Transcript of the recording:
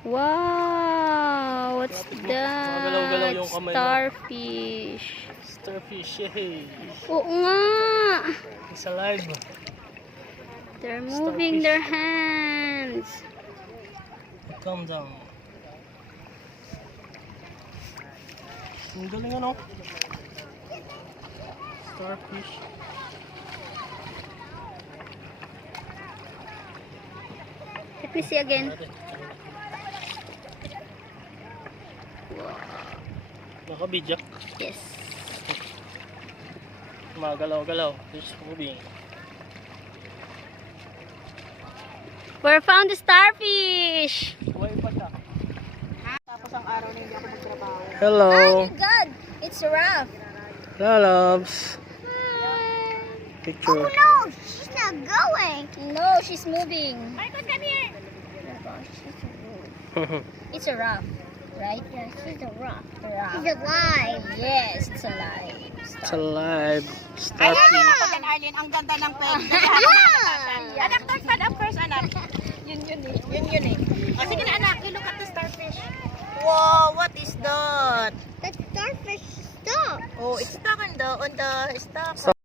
Wow! What's Magalaw-galaw that? yung kamay mo. Starfish. Starfish, yay! Oo nga! It's alive. They're moving their hands. Calm down. Ang galing ano? Starfish. Let me see again. Nakabidya. Yes. Magalaw-galaw. It's moving. We found the starfish. Buhay pa siya. Tapos ang araw na hindi ako magtrabaho. Hello. Oh my God! It's rough. Hello, loves. Picture. No, she's not going. No, she's moving. Michael, come here! It's a rough, right? Yeah, she's a rough. She's alive. Yes, it's alive. It's alive. Ayan Starfish. ako din, Arlene. Ang ganda ng peg. Anak, stand up first, anak. Yun eh. Yun eh. O, sige na, anak. You look at the starfish. Wow, what is that? That starfish stop. Oh, it's stuck on the stock.